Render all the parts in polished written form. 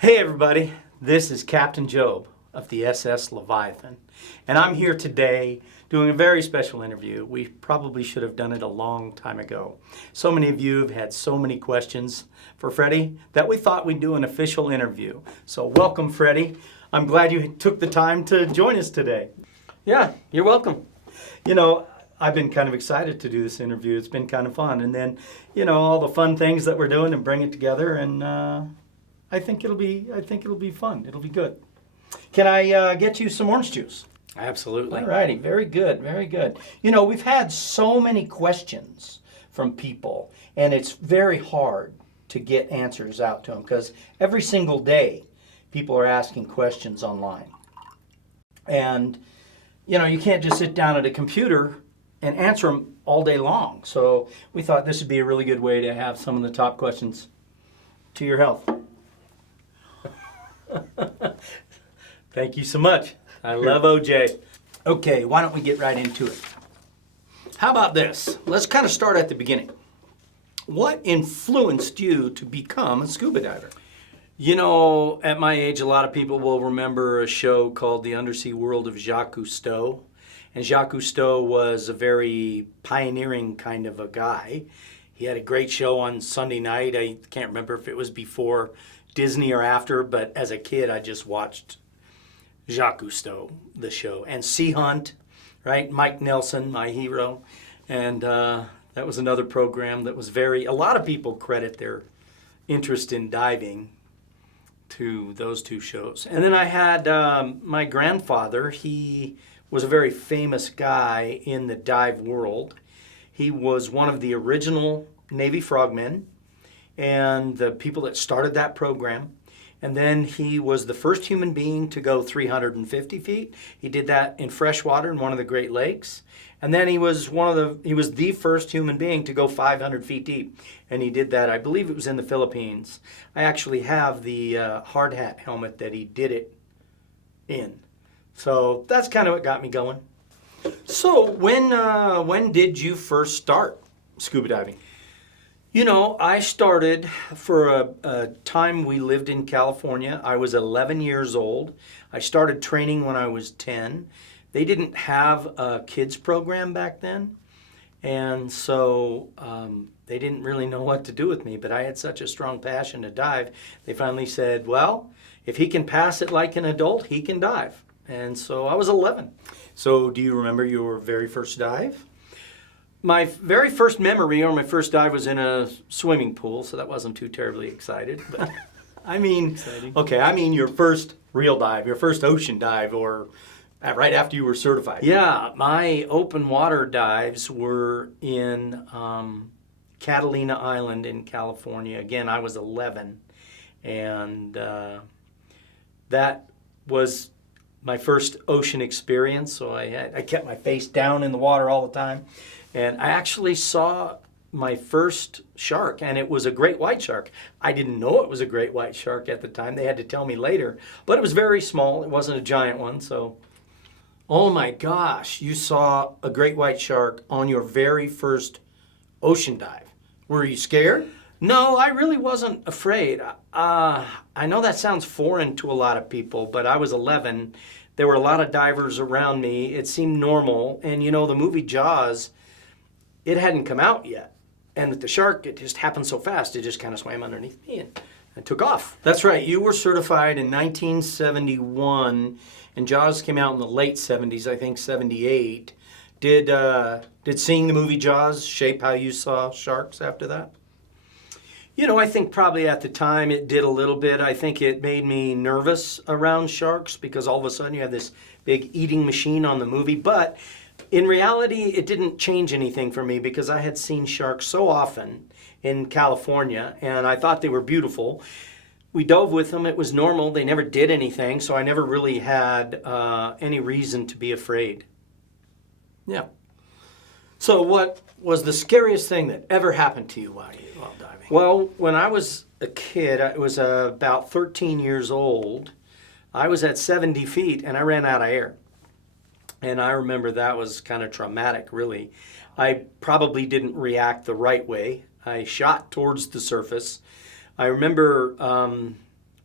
Hey everybody, this is Captain Job of the SS Leviathan, and I'm here today doing a very special interview. We probably should have done it a long time ago. So many of you have had so many questions for Freddy that we thought we'd do an official interview. So welcome, Freddy. I'm glad you took the time to join us today. Yeah, you're welcome. You know, I've been kind of excited to do this interview. It's been kind of fun, and then, all the fun things that we're doing and bring it together, and I think it'll be fun. It'll be good. Can I get you some orange juice? Absolutely. All righty, very good, very good. We've had so many questions from people, and it's very hard to get answers out to them because every single day people are asking questions online. And, you can't just sit down at a computer and answer them all day long. So we thought this would be a really good way to have some of the top questions to your health. Thank you so much. I love OJ. Okay, why don't we get right into it? How about this? Let's kind of start at the beginning. What influenced you to become a scuba diver? At my age, a lot of people will remember a show called The Undersea World of Jacques Cousteau. And Jacques Cousteau was a very pioneering kind of a guy. He had a great show on Sunday night. I can't remember if it was before Disney or after, but as a kid, I just watched Jacques Cousteau, the show, and Sea Hunt, right? Mike Nelson, my hero. And that was another program that was a lot of people credit their interest in diving to those two shows. And then I had my grandfather. He was a very famous guy in the dive world. He was one of the original Navy frogmen and the people that started that program. And then he was the first human being to go 350 feet. He did that in freshwater in one of the Great Lakes. And then he was the first human being to go 500 feet deep. And he did that, I believe it was in the Philippines. I actually have the hard hat helmet that he did it in. So that's kind of what got me going. So when did you first start scuba diving? I started for a time we lived in California. I was 11 years old. I started training when I was 10. They didn't have a kids program back then, and so they didn't really know what to do with me, but I had such a strong passion to dive. They finally said, well, if he can pass it like an adult, he can dive. And so I was 11. So do you remember your very first dive? My very first memory or my first dive was in a swimming pool, so that wasn't too terribly excited. But exciting. Your first real dive, your first ocean dive, or right after you were certified. Yeah, my open water dives were in Catalina Island in California. Again, I was 11, and that was my first ocean experience. So I kept my face down in the water all the time. And I actually saw my first shark, and it was a great white shark. I didn't know it was a great white shark at the time. They had to tell me later. But it was very small. It wasn't a giant one. So, oh my gosh, you saw a great white shark on your very first ocean dive. Were you scared? No, I really wasn't afraid. I know that sounds foreign to a lot of people, but I was 11. There were a lot of divers around me. It seemed normal. And the movie Jaws, it hadn't come out yet. And with the shark, it just happened so fast. It just kind of swam underneath me and took off. That's right. You were certified in 1971, and Jaws came out in the late 70s, I think 78. Did seeing the movie Jaws shape how you saw sharks after that? I think probably at the time it did a little bit. I think it made me nervous around sharks because all of a sudden you have this big eating machine on the movie. But in reality, it didn't change anything for me because I had seen sharks so often in California, and I thought they were beautiful. We dove with them. It was normal. They never did anything, so I never really had any reason to be afraid. Yeah. So what was the scariest thing that ever happened to you while diving? Well, when I was a kid, I was about 13 years old. I was at 70 feet, and I ran out of air. And I remember that was kind of traumatic, really. I probably didn't react the right way. I shot towards the surface. I remember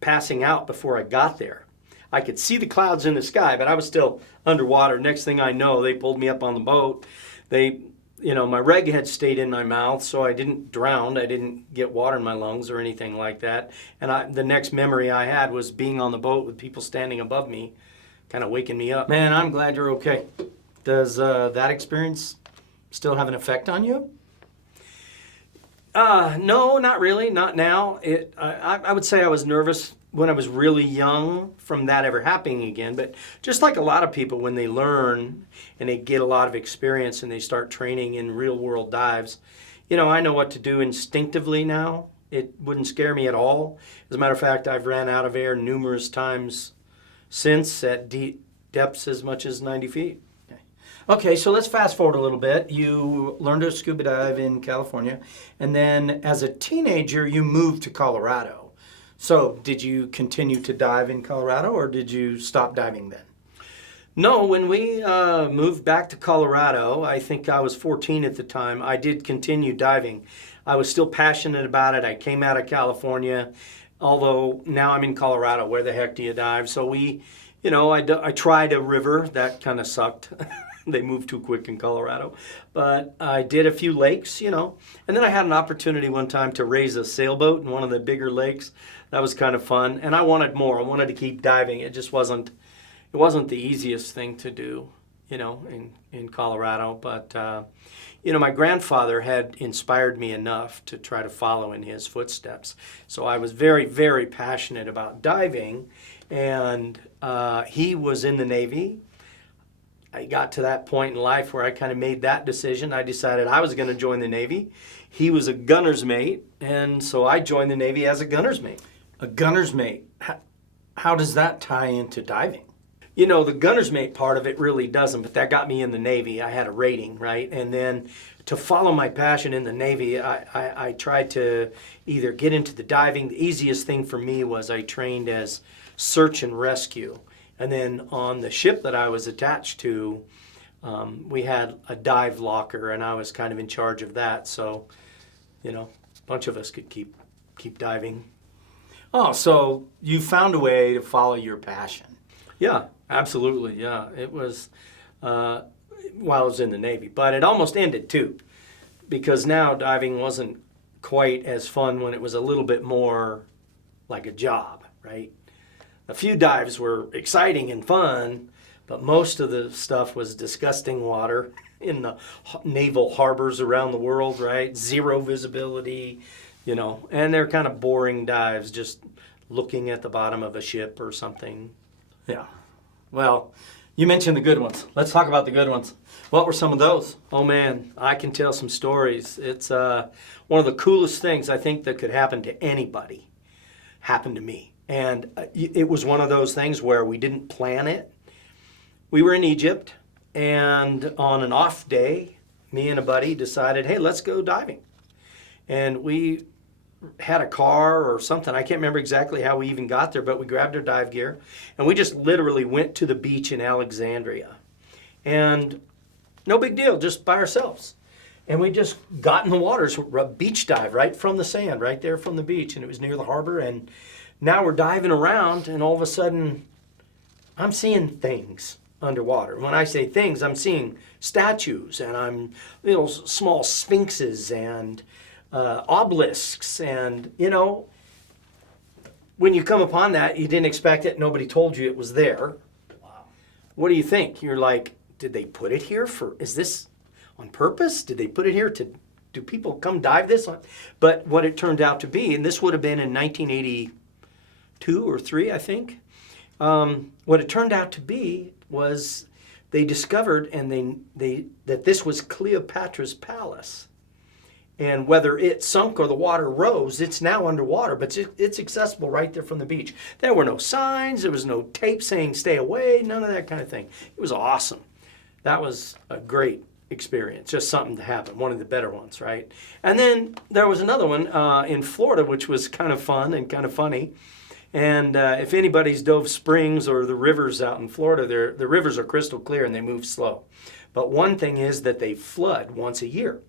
passing out before I got there. I could see the clouds in the sky, but I was still underwater. Next thing I know, they pulled me up on the boat. My reg had stayed in my mouth, so I didn't drown. I didn't get water in my lungs or anything like that. And the next memory I had was being on the boat with people standing above me, kind of waking me up. Man, I'm glad you're okay. Does that experience still have an effect on you? No, not really. Not now. I would say I was nervous when I was really young from that ever happening again. But just like a lot of people, when they learn and they get a lot of experience and they start training in real world dives, I know what to do instinctively now. It wouldn't scare me at all. As a matter of fact, I've ran out of air numerous times since at deep depths as much as 90 feet. Okay, so let's fast forward a little bit. You learned to scuba dive in California, and then as a teenager, you moved to Colorado. So did you continue to dive in Colorado, or did you stop diving then? No, when we moved back to Colorado, I think I was 14 at the time, I did continue diving. I was still passionate about it. I came out of California, although now I'm in Colorado. Where the heck do you dive? So I tried a river. That kind of sucked. They moved too quick in Colorado. But I did a few lakes, And then I had an opportunity one time to raise a sailboat in one of the bigger lakes. That was kind of fun. And I wanted more. I wanted to keep diving. It just wasn't the easiest thing to do, in Colorado. But, my grandfather had inspired me enough to try to follow in his footsteps. So I was very, very passionate about diving. And he was in the Navy. I got to that point in life where I kind of made that decision. I decided I was going to join the Navy. He was a gunner's mate, and so I joined the Navy as a gunner's mate. A gunner's mate? How does that tie into diving? The gunner's mate part of it really doesn't, but that got me in the Navy. I had a rating, right? And then to follow my passion in the Navy, I tried to either get into the diving. The easiest thing for me was I trained as search and rescue. And then on the ship that I was attached to, we had a dive locker, and I was kind of in charge of that. So, a bunch of us could keep diving. Oh, so you found a way to follow your passion. Yeah, absolutely. Yeah, it was while I was in the Navy, but it almost ended too, because now diving wasn't quite as fun when it was a little bit more like a job, right? A few dives were exciting and fun, but most of the stuff was disgusting water in the naval harbors around the world, right? Zero visibility, and they're kind of boring dives, just looking at the bottom of a ship or something. Yeah. Well, you mentioned the good ones. Let's talk about the good ones. What were some of those? Oh man, I can tell some stories. It's one of the coolest things I think that could happen to anybody happened to me. And it was one of those things where we didn't plan it. We were in Egypt, and on an off day, me and a buddy decided, hey, let's go diving. And we had a car or something. I can't remember exactly how we even got there, but we grabbed our dive gear, and we just literally went to the beach in Alexandria. And no big deal, just by ourselves. And we just got in the waters, a beach dive right from the sand, right there from the beach, and it was near the harbor. And now we're diving around, and all of a sudden, I'm seeing things underwater. When I say things, I'm seeing statues, and I'm small sphinxes and obelisks, and when you come upon that, you didn't expect it. Nobody told you it was there. Wow. What do you think? You're like, did they put it here is this on purpose? Did they put it here do people come dive this on? But what it turned out to be, and this would have been in 1982 or 3, I think. What it turned out to be was they discovered that this was Cleopatra's palace. And whether it sunk or the water rose, it's now underwater, but it's accessible right there from the beach. There were no signs, there was no tape saying stay away, none of that kind of thing. It was awesome. That was a great experience, just something to happen, one of the better ones, right? And then there was another one in Florida, which was kind of fun and kind of funny. And if anybody's dove springs or the rivers out in Florida, the rivers are crystal clear and they move slow. But one thing is that they flood once a year.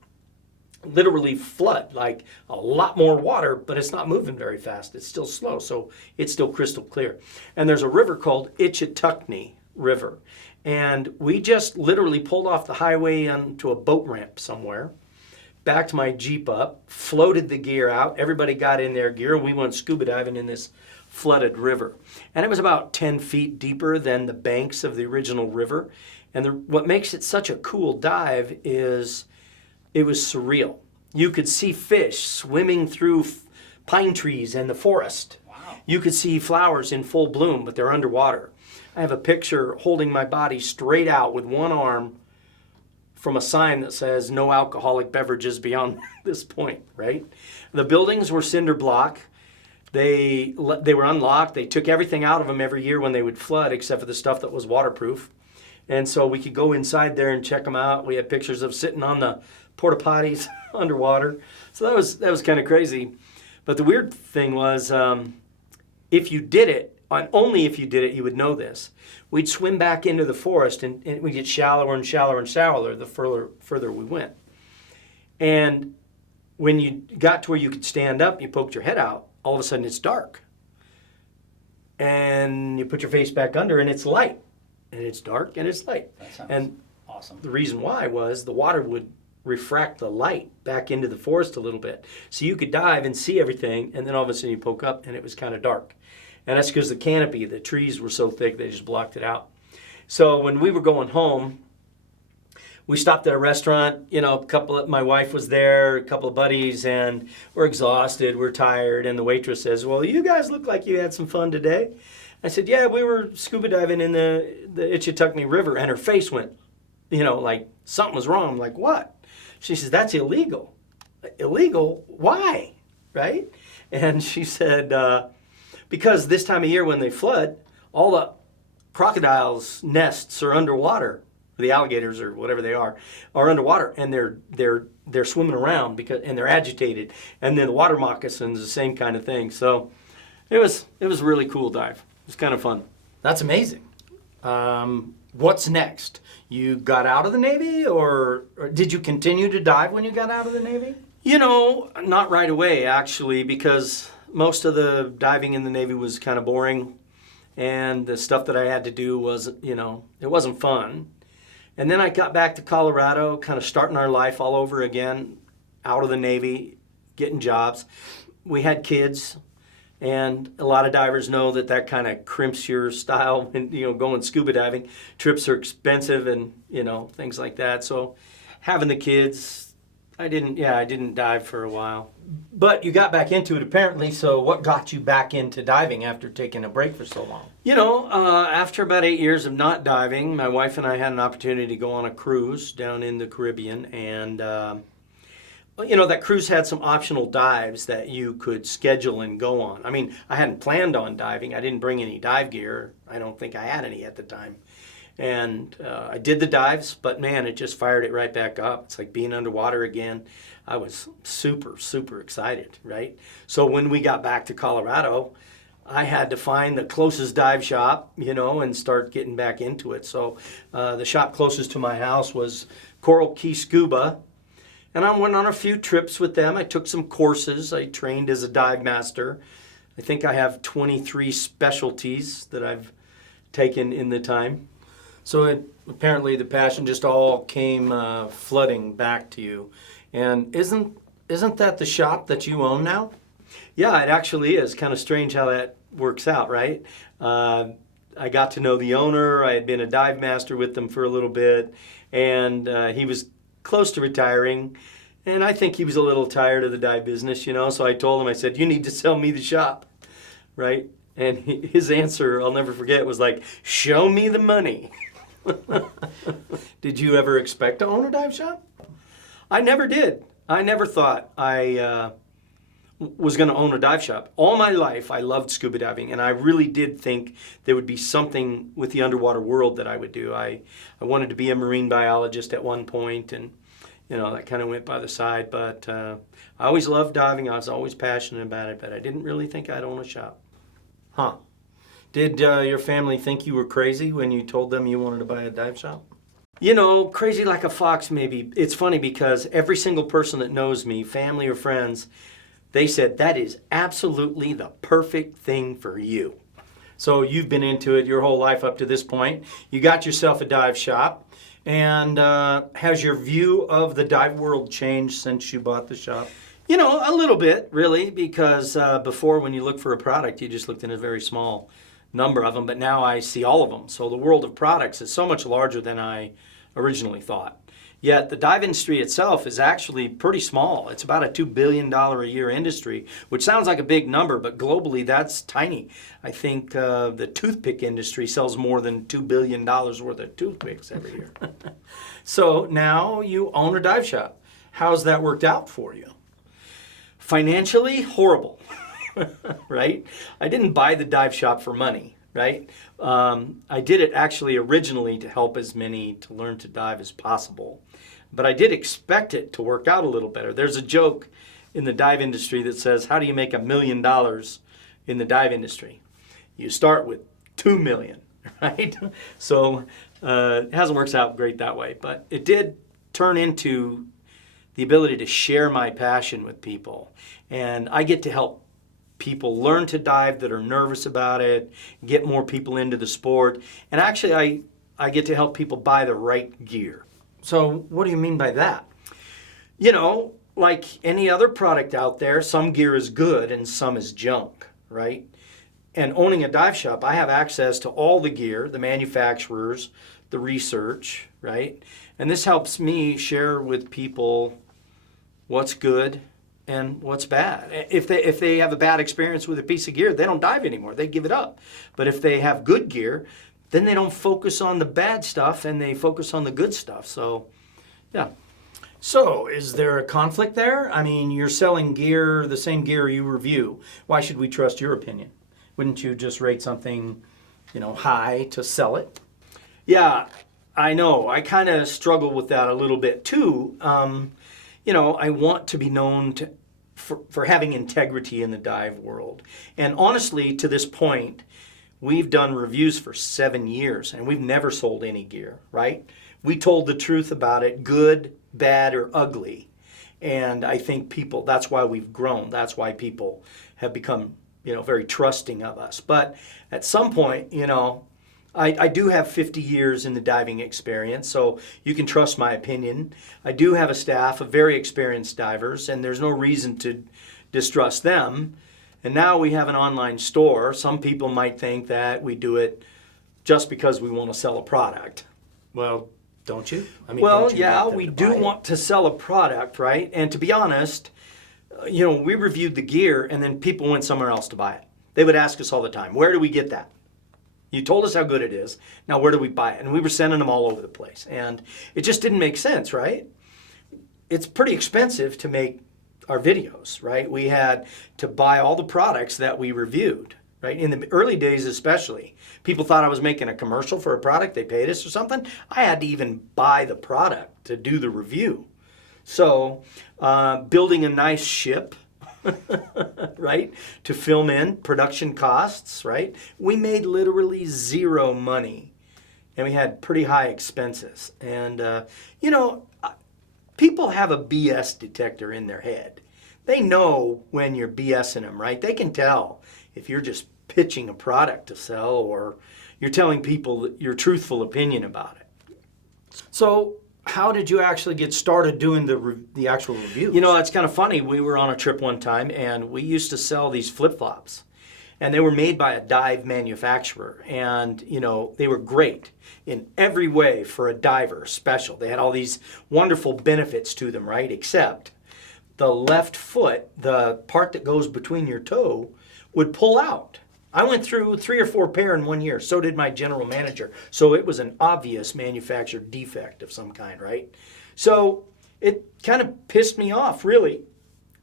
literally flood, like a lot more water, but it's not moving very fast. It's still slow, so it's still crystal clear. And there's a river called Itchituckney River. And we just literally pulled off the highway onto a boat ramp somewhere, backed my Jeep up, floated the gear out. Everybody got in their gear. We went scuba diving in this flooded river. And it was about 10 feet deeper than the banks of the original river. And what makes it such a cool dive is it was surreal. You could see fish swimming through pine trees and the forest. Wow. You could see flowers in full bloom, but they're underwater. I have a picture holding my body straight out with one arm from a sign that says no alcoholic beverages beyond this point, right? The buildings were cinder block. They were unlocked. They took everything out of them every year when they would flood, except for the stuff that was waterproof. And so we could go inside there and check them out. We had pictures of sitting on the porta potties underwater. So that was kind of crazy. But the weird thing was, if you did it, and only if you did it, you would know this. We'd swim back into the forest, and we'd get shallower and shallower and shallower the further we went. And when you got to where you could stand up, you poked your head out, all of a sudden it's dark. And you put your face back under, and it's light. And it's dark, and it's light. That sounds and awesome. The reason why was the water would refract the light back into the forest a little bit. So you could dive and see everything, and then all of a sudden you poke up, and it was kind of dark. And that's because the canopy, the trees were so thick, they just blocked it out. So when we were going home, we stopped at a restaurant. My wife was there, a couple of buddies, and we're exhausted, we're tired. And the waitress says, "Well, you guys look like you had some fun today." I said, "Yeah, we were scuba diving in the Itchituckney River," and her face went, like something was wrong. I'm like, "What?" She says, "That's illegal." "Illegal? Why?" Right? And she said, because this time of year when they flood, all the crocodiles' nests are underwater. The alligators or whatever they are underwater, and they're swimming around and they're agitated. And then the water moccasins, the same kind of thing. So it was a really cool dive. It was kind of fun. That's amazing. What's next? You got out of the Navy, or did you continue to dive when you got out of the Navy? Not right away, actually, because most of the diving in the Navy was kind of boring. And the stuff that I had to do was, it wasn't fun. And then I got back to Colorado, kind of starting our life all over again, out of the Navy, getting jobs. We had kids. And a lot of divers know that kind of crimps your style when, going scuba diving. Trips are expensive and, things like that. So having the kids, I didn't dive for a while. But you got back into it apparently, so what got you back into diving after taking a break for so long? After about 8 years of not diving, my wife and I had an opportunity to go on a cruise down in the Caribbean, and that cruise had some optional dives that you could schedule and go on. I mean, I hadn't planned on diving. I didn't bring any dive gear. I don't think I had any at the time. And I did the dives, but man, it just fired it right back up. It's like being underwater again. I was super, super excited, right? So when we got back to Colorado, I had to find the closest dive shop, and start getting back into it. So the shop closest to my house was Coral Key Scuba. And I went on a few trips with them. I took some courses. I trained as a dive master. I think I have 23 specialties that I've taken in the time. So apparently the passion just all came flooding back to you. And isn't that the shop that you own now? Yeah, it actually is. Kind of strange how that works out, right? I got to know the owner. I had been a dive master with them for a little bit. And he was close to retiring. And I think he was a little tired of the dive business, So I told him, I said, "You need to sell me the shop," right? And his answer, I'll never forget, was like, "Show me the money." Did you ever expect to own a dive shop? I never did. I never thought I was going to own a dive shop. All my life, I loved scuba diving, and I really did think there would be something with the underwater world that I would do. I wanted to be a marine biologist at one point, and that kind of went by the side. But I always loved diving. I was always passionate about it, but I didn't really think I'd own a shop. Huh. Did your family think you were crazy when you told them you wanted to buy a dive shop? Crazy like a fox maybe. It's funny because every single person that knows me, family or friends, they said that is absolutely the perfect thing for you. So you've been into it your whole life up to this point. You got yourself a dive shop. And has your view of the dive world changed since you bought the shop? A little bit, really, because before when you look for a product, you just looked in a very small number of them, but now I see all of them. So the world of products is so much larger than I originally thought. Yet the dive industry itself is actually pretty small. It's about a $2 billion a year industry, which sounds like a big number, but globally that's tiny. I think the toothpick industry sells more than $2 billion worth of toothpicks every year. So now you own a dive shop. How's that worked out for you? Financially, horrible, right? I didn't buy the dive shop for money, right? I did it actually originally to help as many to learn to dive as possible. But I did expect it to work out a little better. There's a joke in the dive industry that says, how do you make $1 million in the dive industry? You start with 2 million, right? So it hasn't worked out great that way. But it did turn into the ability to share my passion with people. And I get to help people learn to dive that are nervous about it, get more people into the sport. And actually, I get to help people buy the right gear. So what do you mean by that? Like any other product out there, some gear is good and some is junk, right? And owning a dive shop, I have access to all the gear, the manufacturers, the research, right? And this helps me share with people what's good and what's bad. If they have a bad experience with a piece of gear, they don't dive anymore. They give it up. But if they have good gear, then they don't focus on the bad stuff and they focus on the good stuff. So, yeah. So, is there a conflict there? I mean, you're selling gear, the same gear you review. Why should we trust your opinion? Wouldn't you just rate something, high to sell it? Yeah, I know. I kind of struggle with that a little bit too. I want to be known for having integrity in the dive world. And honestly, to this point, we've done reviews for 7 years and we've never sold any gear, right? We told the truth about it, good, bad, or ugly. And I think that's why we've grown. That's why people have become, very trusting of us. But at some point, I do have 50 years in the diving experience, so you can trust my opinion. I do have a staff of very experienced divers, and there's no reason to distrust them. And now we have an online store. Some people might think that we do it just because we want to sell a product. Well, don't you? We do want to sell a product, right? And to be honest, we reviewed the gear and then people went somewhere else to buy it. They would ask us all the time, where do we get that? You told us how good it is. Now where do we buy it? And we were sending them all over the place. And it just didn't make sense, right? It's pretty expensive to make our videos, right? We had to buy all the products that we reviewed, right? In the early days especially, people thought I was making a commercial for a product. They paid us or something. I had to even buy the product to do the review. So building a nice ship, right, to film in, production costs, right? We made literally zero money and we had pretty high expenses. And, people have a BS detector in their head. They know when you're BSing them, right? They can tell if you're just pitching a product to sell or you're telling people your truthful opinion about it. So how did you actually get started doing the actual reviews? That's kind of funny. We were on a trip one time and we used to sell these flip-flops. And they were made by a dive manufacturer. And, they were great in every way for a diver, special. They had all these wonderful benefits to them, right? Except the left foot, the part that goes between your toe, would pull out. I went through 3 or 4 pair in 1 year. So did my general manager. So it was an obvious manufacturer defect of some kind, right? So it kind of pissed me off, really.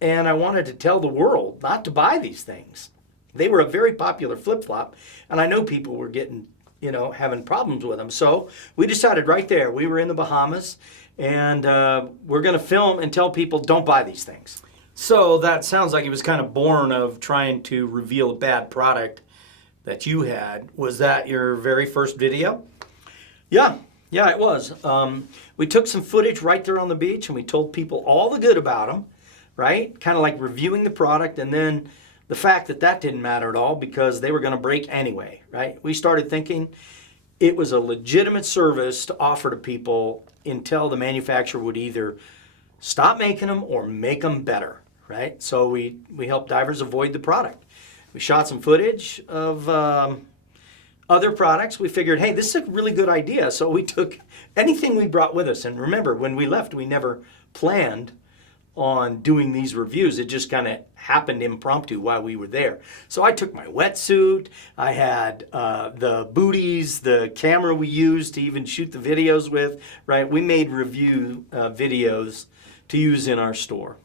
And I wanted to tell the world not to buy these things. They were a very popular flip-flop, and I know people were getting, having problems with them. So we decided right there, we were in the Bahamas, and we're going to film and tell people don't buy these things. So that sounds like it was kind of born of trying to reveal a bad product that you had. Was that your very first video? Yeah, Yeah, it was. We took some footage right there on the beach and we told people all the good about them, right? Kind of like reviewing the product, and then the fact that that didn't matter at all because they were going to break anyway, right? We started thinking it was a legitimate service to offer to people until the manufacturer would either stop making them or make them better, right? So we helped divers avoid the product. We shot some footage of other products. We figured, hey, this is a really good idea. So we took anything we brought with us. And remember, when we left, we never planned on doing these reviews. It just kind of happened impromptu while we were there. So I took my wetsuit. I had the booties, the camera we used to even shoot the videos with, right? We made review videos to use in our store.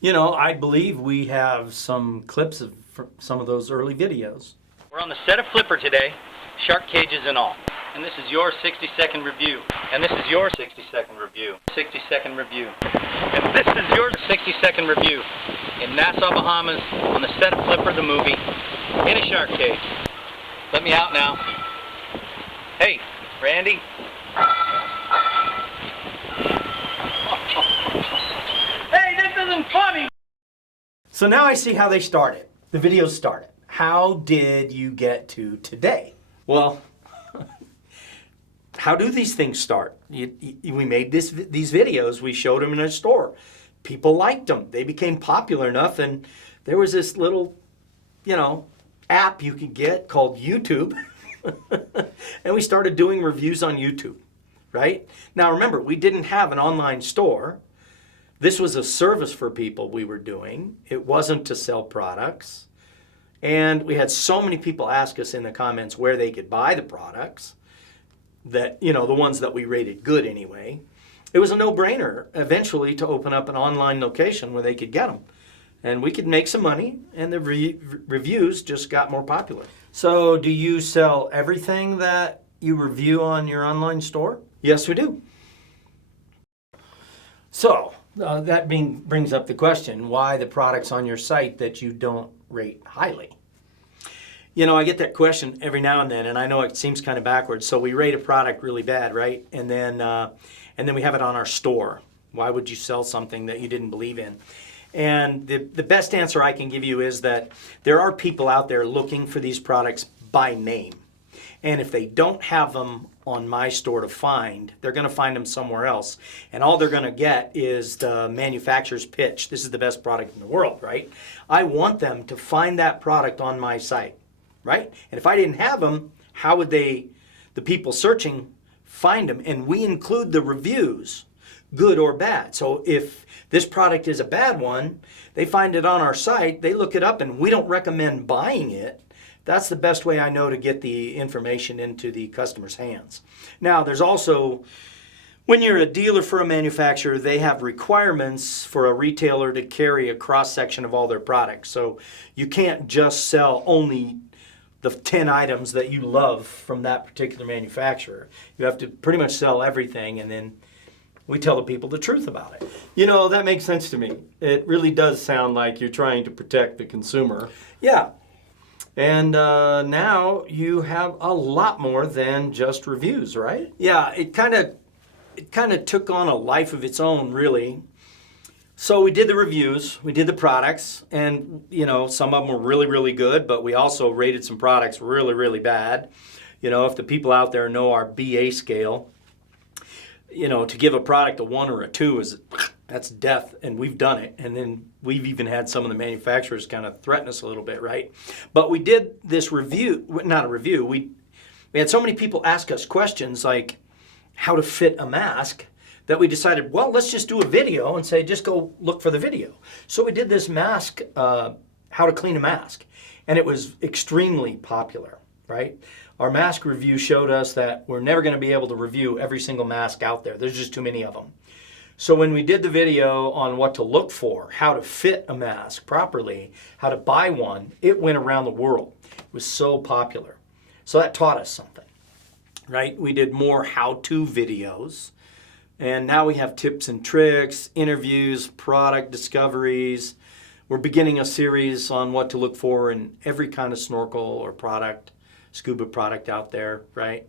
You know, I believe we have some clips of some of those early videos. We're on the set of Flipper today, shark cages and all. And this is your 60-second review. And this is your 60-second review. 60-second review. And this is your 60-second review. In Nassau, Bahamas, on the set of Flipper the movie, in a shark cage. Let me out now. Hey, Randy. Hey, this isn't funny! So now I see how they started. The videos started. How did you get to today? Well, how do these things start? We made these videos. We showed them in our store. People liked them. They became popular enough, and there was this little, app you could get called YouTube, and we started doing reviews on YouTube, right? Now remember, we didn't have an online store. This was a service for people we were doing. It wasn't to sell products. And we had so many people ask us in the comments where they could buy the products, that, the ones that we rated good anyway. It was a no-brainer eventually to open up an online location where they could get them. And we could make some money, and the reviews just got more popular. So do you sell everything that you review on your online store? Yes, we do. So that brings up the question, why the products on your site that you don't rate highly? I get that question every now and then, and I know it seems kind of backwards. So we rate a product really bad, right? And then we have it on our store. Why would you sell something that you didn't believe in? And the best answer I can give you is that there are people out there looking for these products by name. And if they don't have them on my store to find, they're going to find them somewhere else. And all they're going to get is the manufacturer's pitch. This is the best product in the world, right? I want them to find that product on my site, right? And if I didn't have them, how would the people searching find them? And we include the reviews, good or bad. So if this product is a bad one, they find it on our site, they look it up, and we don't recommend buying it. That's the best way I know to get the information into the customer's hands. Now, there's also, when you're a dealer for a manufacturer, they have requirements for a retailer to carry a cross-section of all their products. So you can't just sell only the 10 items that you love from that particular manufacturer. You have to pretty much sell everything, and then we tell the people the truth about it. That makes sense to me. It really does sound like you're trying to protect the consumer. Yeah. And now you have a lot more than just reviews, right? Yeah, it kind of took on a life of its own, really. So we did the reviews, we did the products, and some of them were really, really good, but we also rated some products really, really bad. If the people out there know our BA scale, to give a product a 1 or a 2 that's death, and we've done it. And then we've even had some of the manufacturers kind of threaten us a little bit, right? But we did this review, not a review, we had so many people ask us questions like how to fit a mask that we decided, well, let's just do a video and say, just go look for the video. So we did this mask, how to clean a mask, and it was extremely popular, right? Our mask review showed us that we're never going to be able to review every single mask out there. There's just too many of them. So when we did the video on what to look for, how to fit a mask properly, how to buy one, it went around the world. It was so popular. So that taught us something, right? We did more how-to videos, and now we have tips and tricks, interviews, product discoveries. We're beginning a series on what to look for in every kind of snorkel or product, scuba product out there, right?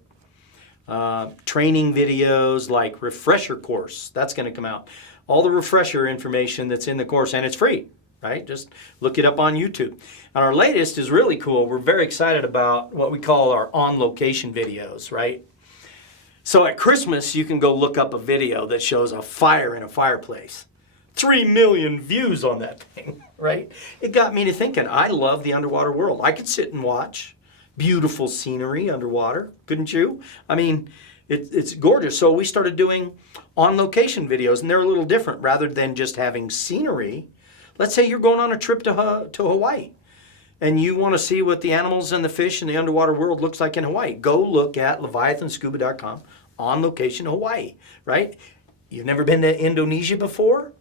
Training videos like refresher course, that's going to come out. All the refresher information that's in the course, and it's free, right? Just look it up on YouTube. And our latest is really cool. We're very excited about what we call our on-location videos, right? So at Christmas, you can go look up a video that shows a fire in a fireplace. 3 million views on that thing, right? It got me to thinking, I love the underwater world. I could sit and watch beautiful scenery underwater, couldn't you? I mean, it's gorgeous. So we started doing on-location videos, and they're a little different. Rather than just having scenery, let's say you're going on a trip to Hawaii, and you want to see what the animals and the fish and the underwater world looks like in Hawaii. Go look at leviathanscuba.com, on location Hawaii, right? You've never been to Indonesia before?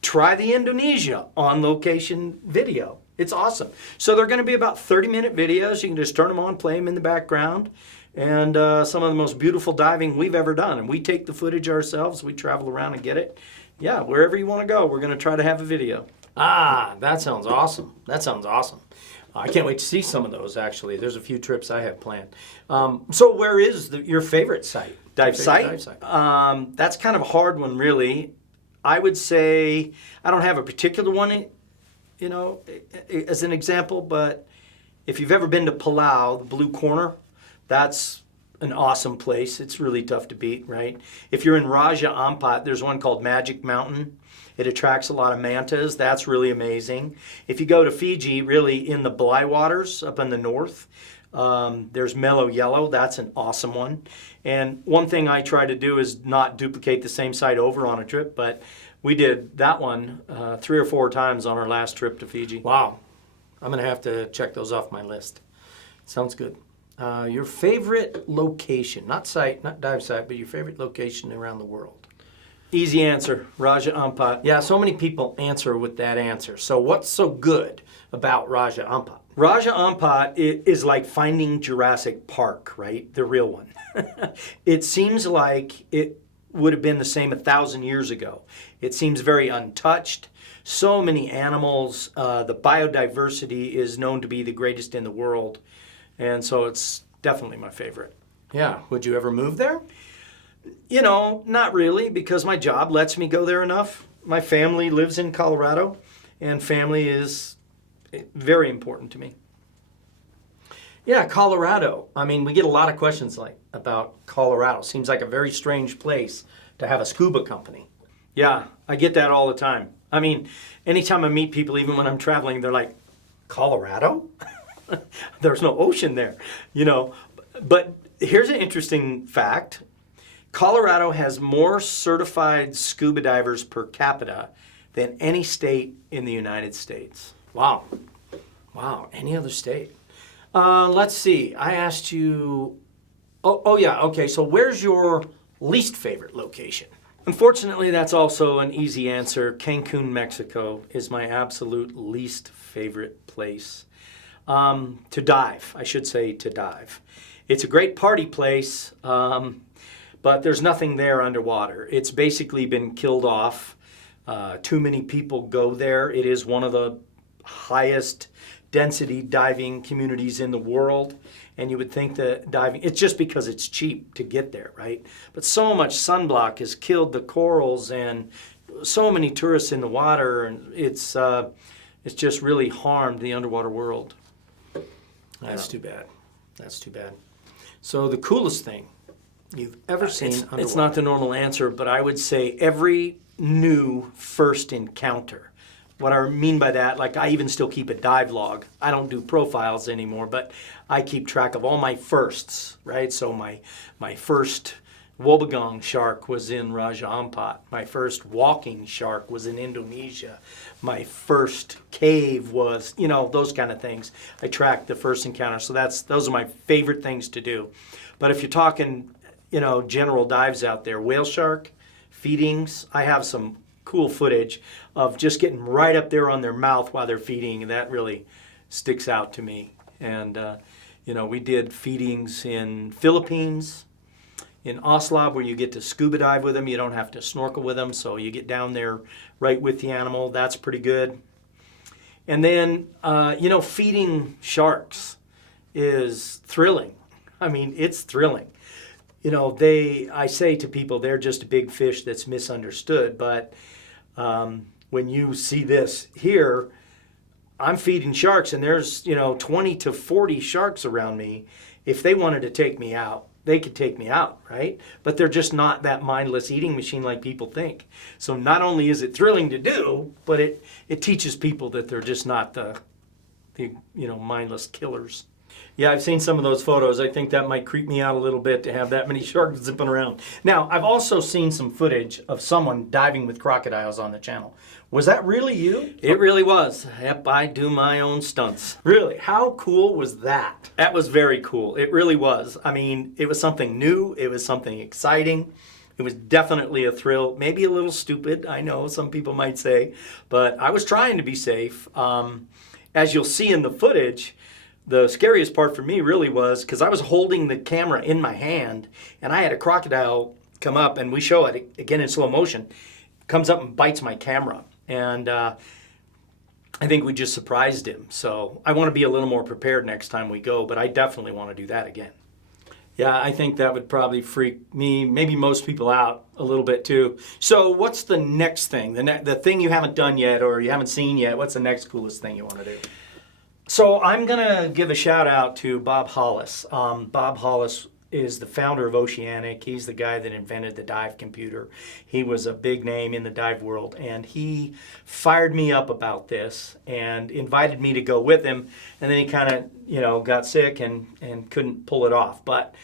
Try the Indonesia on location video. It's awesome. So they're going to be about 30-minute videos. You can just turn them on, play them in the background, and some of the most beautiful diving we've ever done. And we take the footage ourselves. We travel around and get it. Yeah, wherever you want to go, we're going to try to have a video. Ah, that sounds awesome. That sounds awesome. I can't wait to see some of those, actually. There's a few trips I have planned. So where is your favorite site? Dive site? That's kind of a hard one, really. I would say I don't have a particular one, you know, as an example, but if you've ever been to Palau, the Blue Corner, that's an awesome place. It's really tough to beat, right? If you're in Raja Ampat, there's one called Magic Mountain. It attracts a lot of mantas. That's really amazing. If you go to Fiji, really in the Bly Waters up in the north, there's Mellow Yellow. That's an awesome one. And one thing I try to do is not duplicate the same site over on a trip, but we did that one 3 or 4 times on our last trip to Fiji. Wow. I'm going to have to check those off my list. Sounds good. Your favorite location, not site, not dive site, but your favorite location around the world? Easy answer, Raja Ampat. Yeah, so many people answer with that answer. So what's so good about Raja Ampat? Raja Ampat is like finding Jurassic Park, right? The real one. It seems like it would have been the same 1,000 years ago. It seems very untouched. So many animals. The biodiversity is known to be the greatest in the world. And so it's definitely my favorite. Yeah, would you ever move there? You know, not really, because my job lets me go there enough. My family lives in Colorado, and family is very important to me. Yeah, Colorado. I mean, we get a lot of questions about Colorado. Seems like a very strange place to have a scuba company. Yeah, I get that all the time. I mean, anytime I meet people, even when I'm traveling, they're like, Colorado? There's no ocean there, you know. But here's an interesting fact. Colorado has more certified scuba divers per capita than any state in the United States. Wow. Wow, any other state? Let's see. I asked you... Oh, yeah, okay. So where's your least favorite location? Unfortunately, that's also an easy answer. Cancun, Mexico is my absolute least favorite place. To dive, I should say to dive. It's a great party place, but there's nothing there underwater. It's basically been killed off. Too many people go there. It is one of the highest density diving communities in the world. And you would think that diving, it's just because it's cheap to get there, right? But so much sunblock has killed the corals and so many tourists in the water, and it's just really harmed the underwater world. That's too bad. That's too bad. So the coolest thing you've ever seen underwater? It's not the normal answer, but I would say every new first encounter. What I mean by that, like I even still keep a dive log. I don't do profiles anymore, but I keep track of all my firsts, right? So my first wobbegong shark was in Raja Ampat. My first walking shark was in Indonesia. My first cave was, you know, those kind of things. I track the first encounter. So those are my favorite things to do. But if you're talking, you know, general dives out there, whale shark, feedings, I have some cool footage of just getting right up there on their mouth while they're feeding, and that really sticks out to me. And, you know, we did feedings in Philippines, in Oslab, where you get to scuba dive with them. You don't have to snorkel with them, so you get down there right with the animal. That's pretty good. And then, you know, feeding sharks is thrilling. I mean, it's thrilling. I say to people, they're just a big fish that's misunderstood. But when you see this here, I'm feeding sharks, and there's 20 to 40 sharks around me. If they wanted to take me out, they could take me out, right? But they're just not that mindless eating machine like people think. So not only is it thrilling to do, but it teaches people that they're just not the mindless killers. Yeah, I've seen some of those photos. I think that might creep me out a little bit to have that many sharks zipping around. Now, I've also seen some footage of someone diving with crocodiles on the channel. Was that really you? It really was. Yep, I do my own stunts. Really? How cool was that? That was very cool. It really was. I mean, it was something new. It was something exciting. It was definitely a thrill. Maybe a little stupid, I know some people might say. But I was trying to be safe. As you'll see in the footage, the scariest part for me really was because I was holding the camera in my hand, and I had a crocodile come up, and we show it again in slow motion. Comes up and bites my camera. And I think we just surprised him. So I want to be a little more prepared next time we go, but I definitely want to do that again. Yeah, I think that would probably freak me, maybe most people out a little bit too. So what's the next thing? The thing you haven't done yet or you haven't seen yet, what's the next coolest thing you want to do? So I'm going to give a shout out to Bob Hollis. Bob Hollis is the founder of Oceanic. He's the guy that invented the dive computer. He was a big name in the dive world, and he fired me up about this and invited me to go with him, and then he kind of, got sick and couldn't pull it off. But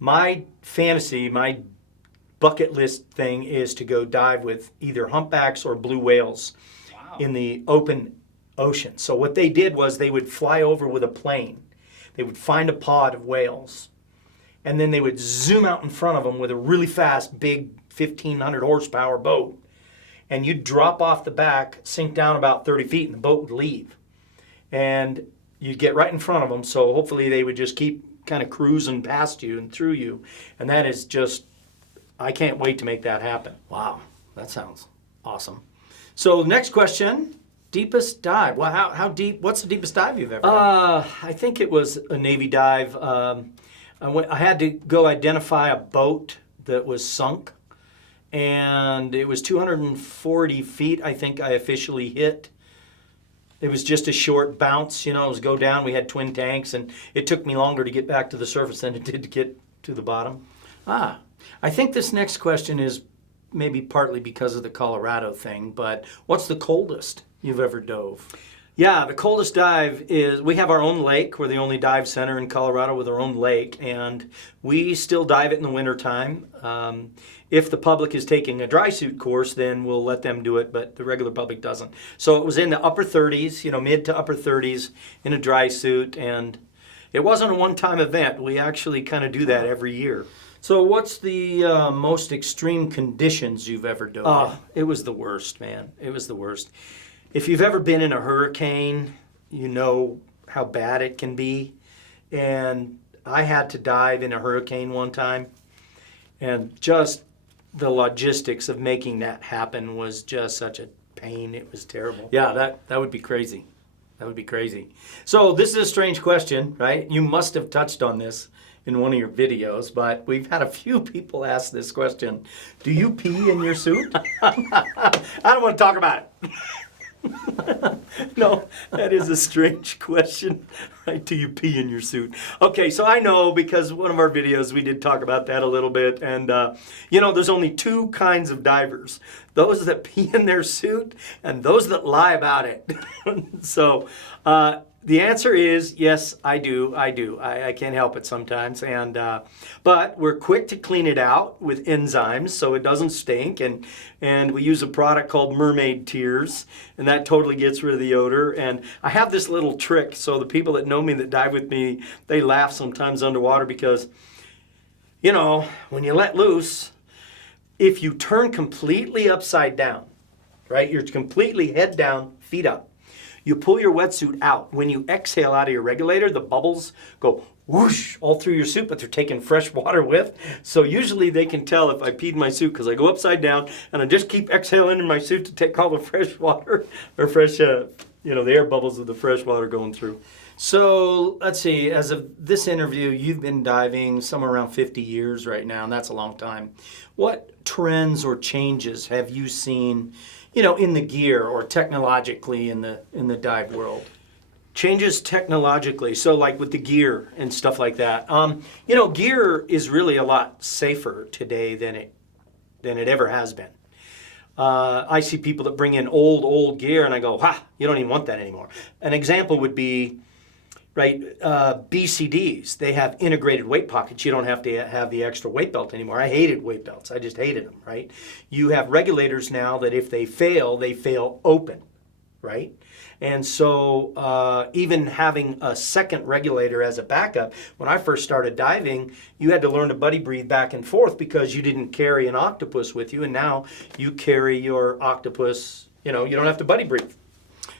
my fantasy, my bucket list thing is to go dive with either humpbacks or blue whales in the open ocean. So what they did was they would fly over with a plane. They would find a pod of whales, and then they would zoom out in front of them with a really fast, big 1,500 horsepower boat. And you'd drop off the back, sink down about 30 feet, and the boat would leave. And you'd get right in front of them, so hopefully they would just keep kind of cruising past you and through you. And that is just, I can't wait to make that happen. Wow, that sounds awesome. So next question, deepest dive. Well, how deep, what's the deepest dive you've ever done? I think it was a Navy dive. I had to go identify a boat that was sunk, and it was 240 feet, I think I officially hit. It was just a short bounce, it was go down. We had twin tanks, and it took me longer to get back to the surface than it did to get to the bottom. I think this next question is maybe partly because of the Colorado thing, but what's the coldest you've ever dove? Yeah, the coldest dive is, we have our own lake. We're the only dive center in Colorado with our own lake, and we still dive it in the wintertime. If the public is taking a dry suit course, then we'll let them do it, but the regular public doesn't. So it was in the upper 30s, mid to upper 30s in a dry suit, and it wasn't a one-time event. We actually kind of do that every year. So what's the most extreme conditions you've ever dove? Oh, it was the worst, man. It was the worst. If you've ever been in a hurricane, you know how bad it can be. And I had to dive in a hurricane one time, and just the logistics of making that happen was just such a pain. It was terrible. Yeah, that would be crazy. That would be crazy. So this is a strange question, right? You must have touched on this in one of your videos, but we've had a few people ask this question. Do you pee in your suit? I don't want to talk about it. No, that is a strange question. Right? Do you pee in your suit? Okay, so I know because one of our videos we did talk about that a little bit, and there's only two kinds of divers: those that pee in their suit and those that lie about it. So the answer is yes, I do. I can't help it sometimes, but we're quick to clean it out with enzymes so it doesn't stink, and we use a product called Mermaid Tears, and that totally gets rid of the odor. And I have this little trick, so the people that know me that dive with me, they laugh sometimes underwater because, when you let loose, if you turn completely upside down, right, you're completely head down, feet up. You pull your wetsuit out. When you exhale out of your regulator, the bubbles go whoosh all through your suit, but they're taking fresh water with. So usually they can tell if I peed in my suit because I go upside down and I just keep exhaling in my suit to take all the fresh water or fresh, the air bubbles of the fresh water going through. So let's see, as of this interview, you've been diving somewhere around 50 years right now, and that's a long time. What trends or changes have you seen, in the gear or technologically in the dive world? Changes technologically, so like with the gear and stuff like that. Gear is really a lot safer today than it ever has been. I see people that bring in old gear, and I go, you don't even want that anymore. An example would be, right, BCDs. They have integrated weight pockets. You don't have to have the extra weight belt anymore. I hated weight belts. I just hated them, right? You have regulators now that if they fail open, right? And so even having a second regulator as a backup, when I first started diving, you had to learn to buddy breathe back and forth because you didn't carry an octopus with you, and now you carry your octopus, you don't have to buddy breathe.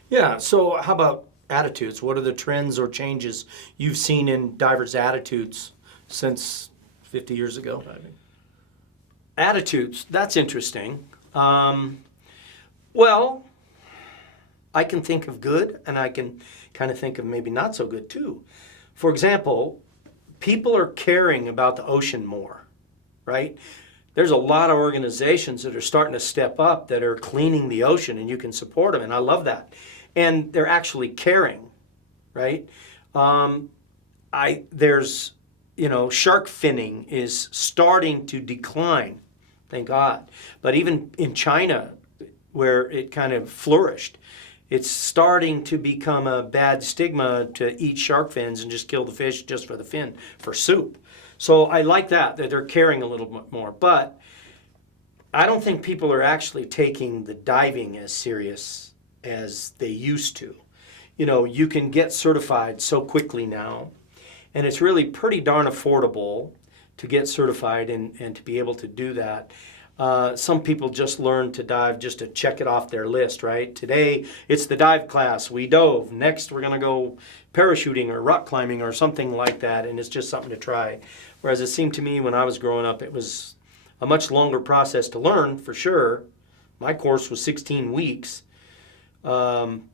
Yeah, so how about attitudes? What are the trends or changes you've seen in divers' attitudes since 50 years ago? Attitudes, that's interesting. Well, I can think of good, and I can kind of think of maybe not so good too. For example, people are caring about the ocean more, right? There's a lot of organizations that are starting to step up that are cleaning the ocean, and you can support them, and I love that. And they're actually caring, right? There's, shark finning is starting to decline, thank God. But even in China, where it kind of flourished, it's starting to become a bad stigma to eat shark fins and just kill the fish just for the fin, for soup. So I like that they're caring a little bit more. But I don't think people are actually taking the diving as serious as they used to. You can get certified so quickly now, and it's really pretty darn affordable to get certified and to be able to do that. Some people just learn to dive just to check it off their list, right? Today, it's the dive class. We dove. Next, we're going to go parachuting or rock climbing or something like that, and it's just something to try. Whereas it seemed to me when I was growing up, it was a much longer process to learn, for sure. My course was 16 weeks. And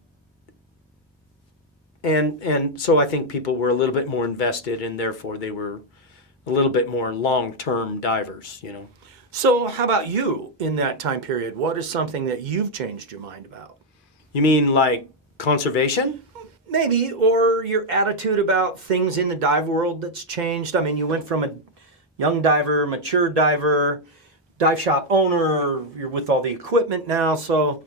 so I think people were a little bit more invested, and therefore they were a little bit more long-term divers, So how about you in that time period? What is something that you've changed your mind about? You mean like conservation? Maybe, or your attitude about things in the dive world that's changed. I mean, you went from a young diver, mature diver, dive shop owner, you're with all the equipment now, so,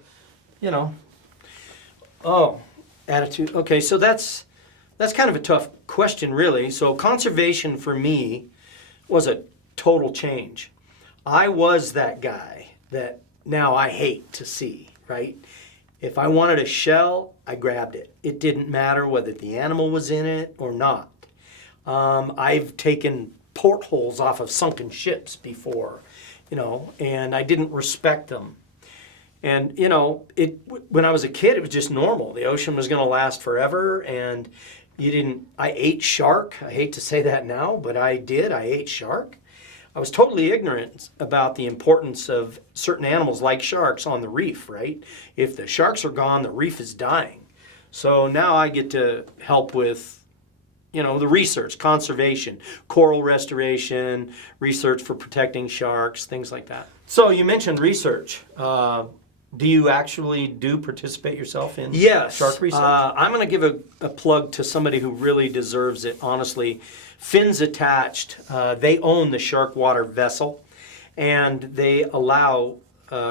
Oh, attitude. Okay, so that's kind of a tough question, really. So conservation for me was a total change. I was that guy that now I hate to see, right? If I wanted a shell, I grabbed it. It didn't matter whether the animal was in it or not. I've taken portholes off of sunken ships before, and I didn't respect them. And, when I was a kid, it was just normal. The ocean was going to last forever, and I ate shark. I hate to say that now, but I did. I ate shark. I was totally ignorant about the importance of certain animals like sharks on the reef, right? If the sharks are gone, the reef is dying. So now I get to help with, the research, conservation, coral restoration, research for protecting sharks, things like that. So you mentioned research. Do you actually participate yourself in shark research? I'm going to give a plug to somebody who really deserves it, honestly. Fins Attached, they own the shark water vessel, and they allow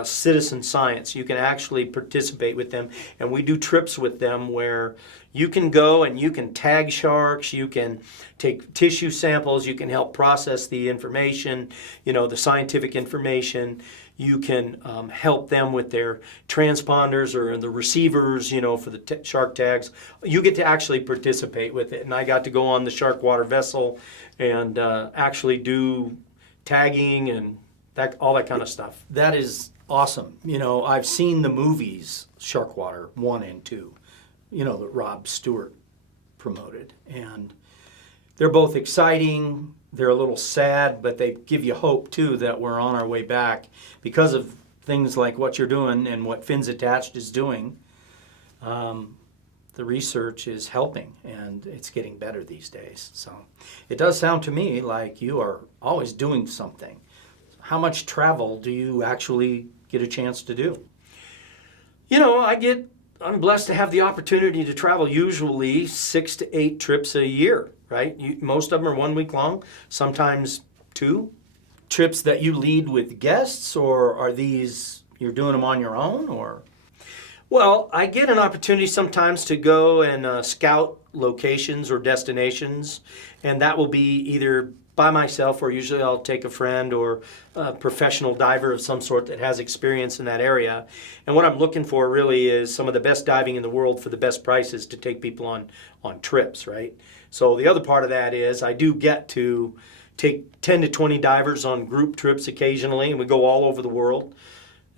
citizen science. You can actually participate with them, and we do trips with them where you can go and you can tag sharks, you can take tissue samples, you can help process the information, the scientific information. You can help them with their transponders or the receivers, for the shark tags. You get to actually participate with it. And I got to go on the shark water vessel and actually do tagging and all that kind of stuff. That is awesome. I've seen the movies Shark Water 1 and 2, that Rob Stewart promoted. And they're both exciting. They're a little sad, but they give you hope, too, that we're on our way back because of things like what you're doing and what Fins Attached is doing. the research is helping, and it's getting better these days. So it does sound to me like you are always doing something. How much travel do you actually get a chance to do? You know, I'm blessed to have the opportunity to travel usually 6 to 8 trips a year, right? Most of them are 1 week long, sometimes 2. Trips that you lead with guests, or are these, you're doing them on your own, or? Well, I get an opportunity sometimes to go and scout locations or destinations, and that will be either by myself, or usually I'll take a friend or a professional diver of some sort that has experience in that area. And what I'm looking for really is some of the best diving in the world for the best prices to take people on trips, right? So the other part of that is I do get to take 10 to 20 divers on group trips occasionally, and we go all over the world.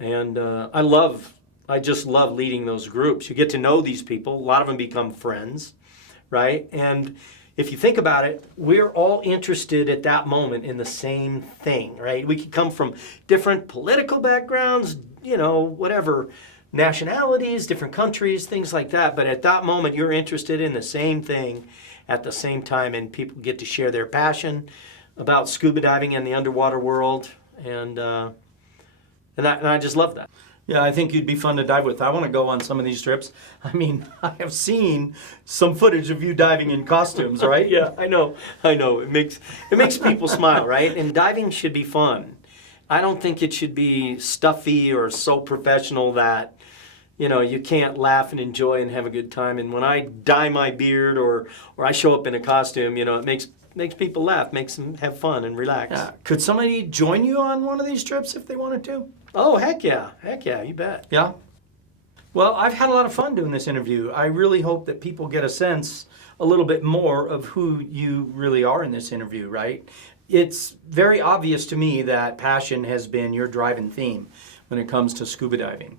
And I just love leading those groups. You get to know these people. A lot of them become friends, right? And if you think about it, we're all interested at that moment in the same thing, right? We could come from different political backgrounds, you know, whatever, nationalities, different countries, things like that. But at that moment, you're interested in the same thing at the same time, and people get to share their passion about scuba diving and the underwater world, and I just love that. Yeah, I think you'd be fun to dive with. I want to go on some of these trips. I mean, I have seen some footage of you diving in costumes, right? Yeah, I know. It makes people smile, right? And diving should be fun. I don't think it should be stuffy or so professional that, you know, you can't laugh and enjoy and have a good time. And when I dye my beard or I show up in a costume, you know, it makes people laugh, makes them have fun and relax. Yeah. Could somebody join you on one of these trips if they wanted to? Oh, heck yeah, you bet. Yeah. Well, I've had a lot of fun doing this interview. I really hope that people get a sense a little bit more of who you really are in this interview, right? It's very obvious to me that passion has been your driving theme when it comes to scuba diving.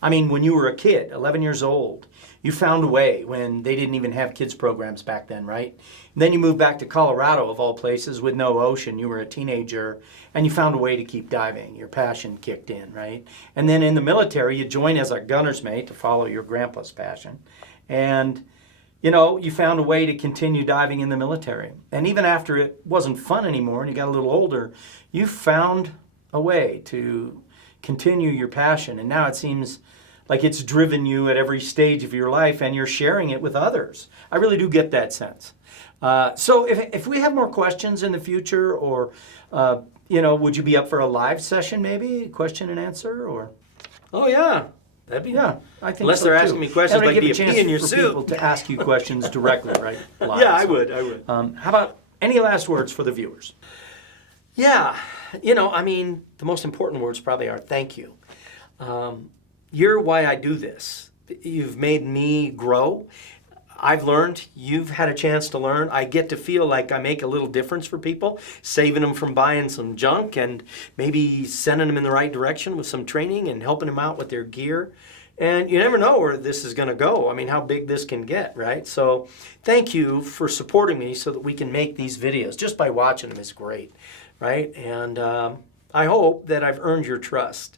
I mean, when you were a kid, 11 years old, you found a way when they didn't even have kids programs back then, right? And then you moved back to Colorado, of all places, with no ocean. You were a teenager, and you found a way to keep diving. Your passion kicked in, right? And then in the military, you joined as a gunner's mate to follow your grandpa's passion. And, you know, you found a way to continue diving in the military. And even after it wasn't fun anymore and you got a little older, you found a way to continue your passion. And now it seems like it's driven you at every stage of your life, and you're sharing it with others. I really do get that sense. So if we have more questions in the future, or, you know, would you be up for a live session maybe, question and answer, or? Oh, yeah. That'd be, Yeah, I think unless so, they're too. asking me questions And like, give do a you chance pee in your for suit? people to ask you questions directly, right? Live. Yeah, I So, would. how about any last words for the viewers? Yeah, you know, I mean, the most important words probably are thank you. You're why I do this. You've made me grow. I've learned. You've had a chance to learn. I get to feel like I make a little difference for people, saving them from buying some junk and maybe sending them in the right direction with some training and helping them out with their gear. And you never know where this is going to go. I mean, how big this can get, right? So thank you for supporting me so that we can make these videos. Just by watching them is great, right? And I hope that I've earned your trust.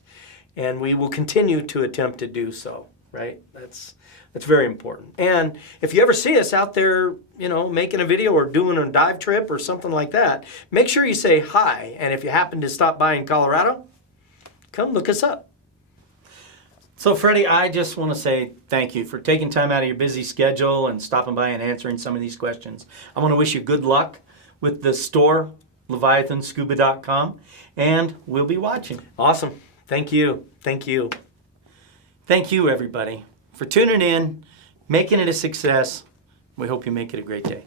And we will continue to attempt to do so, right? That's very important. And if you ever see us out there, you know, making a video or doing a dive trip or something like that, make sure you say hi. And if you happen to stop by in Colorado, come look us up. So, Freddy, I just want to say thank you for taking time out of your busy schedule and stopping by and answering some of these questions. I want to wish you good luck with the store, LeviathanScuba.com, and we'll be watching. Awesome. Thank you. Thank you. Thank you, everybody, for tuning in, making it a success. We hope you make it a great day.